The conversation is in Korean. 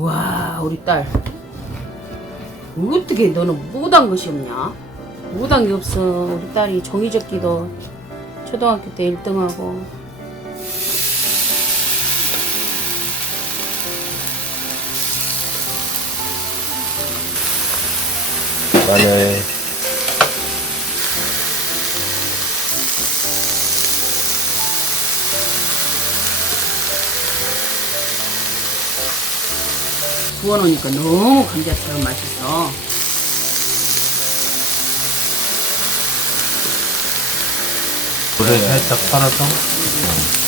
와, 우리 딸. 어떻게 너는 못한 것이 없냐? 못한 게 없어. 우리 딸이 종이접기도 초등학교 때 1등하고. 마늘, 구워놓으니까 너무 감자처럼 맛있어. 물을 살짝 썰어서